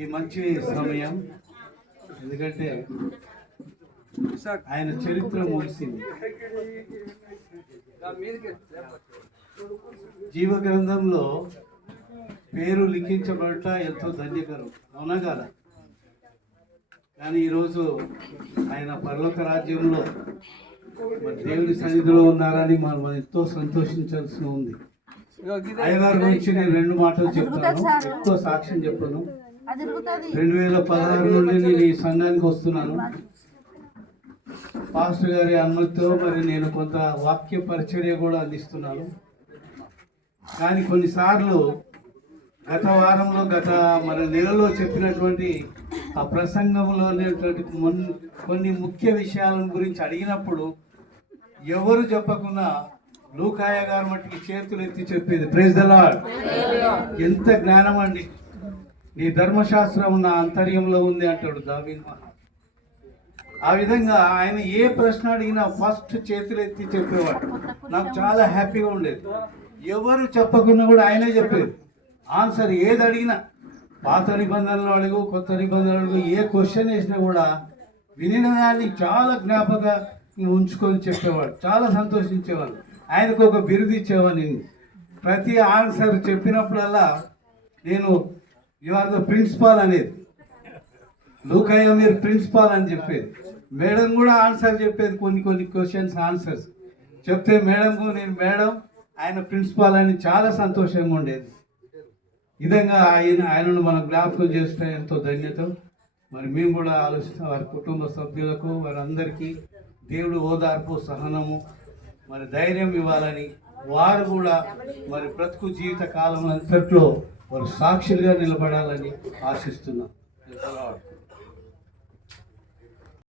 ఈ మంచి సమయం, ఎందుకంటే ఆయన చరిత్ర ముగిసింది. జీవ గ్రంథంలో పేరు లిఖించబడట ఎంతో ధన్యకరం, అవునా కదా? కానీ ఈరోజు ఆయన పరలోక రాజ్యంలో మరి దేవుని సన్నిధిలో ఉన్నారని మనం ఎంతో సంతోషించాల్సి ఉంది. అయ్యగారి గురించి నేను 2 మాటలు చెప్తాను, ఎక్కువ సాక్ష్యం చెప్పను. 2016 నుండి నేను ఈ సంఘానికి వస్తున్నాను. పాస్టర్ గారి అనుమతితో మరి నేను కొంత వాక్య పరిచర్య కూడా అందిస్తున్నాను. కానీ కొన్నిసార్లు గత వారంలో మన నెలలో చెప్పినటువంటి ఆ ప్రసంగంలో కొన్ని ముఖ్య విషయాల గురించి అడిగినప్పుడు ఎవరు చెప్పకుండా లూకాయ గారు మట్టికి చేతులు ఎత్తి చెప్పేది. Praise the lord. ఎంత జ్ఞానం అండి! నీ ధర్మశాస్త్రం నా అంతర్యంలో ఉంది అంటాడు దావీదు మహారాజు. ఆ విధంగా ఆయన ఏ ప్రశ్న అడిగినా ఫస్ట్ చేతులు ఎత్తి చెప్పేవాడు. నాకు చాలా హ్యాపీగా ఉండేది. ఎవరు చెప్పకుండా కూడా ఆయనే చెప్పేది ఆన్సర్. ఏది అడిగినా, పాత నిబంధనలు అడుగు, కొత్త నిబంధనలు అడుగు, ఏ క్వశ్చన్ వేసినా కూడా వినిన దాన్ని చాలా జ్ఞాపక ఉంచుకొని చెప్పేవాడు. చాలా సంతోషించేవాడు. ఆయనకు ఒక బిరుదు ఇచ్చేవాడిని. ప్రతి ఆన్సర్ చెప్పినప్పుడల్లా నేను యు ఆర్ ద ప్రిన్సిపాల్ అనేది. లూకయ్య మీరు ప్రిన్సిపాల్ అని చెప్పేది. మేడం కూడా ఆన్సర్ చెప్పేది. కొన్ని క్వశ్చన్స్ ఆన్సర్స్ చెప్తే మేడంకు నేను మేడం, ఆయన ప్రిన్సిపాల్ అని చాలా సంతోషంగా ఉండేది. విధంగా ఆయనను మనం జ్ఞాపకం చేస్తే ఎంతో ధన్యత. మరి మేము కూడా ఆలోచిస్తాం వారి కుటుంబ సభ్యులకు, వారందరికీ దేవుడు ఓదార్పు, సహనము, మరి ధైర్యం ఇవ్వాలని, వారు కూడా మరి బ్రతుకు జీవిత కాలం అంతట్లో వారు సాక్షులుగా నిలబడాలని ఆశిస్తున్నాం.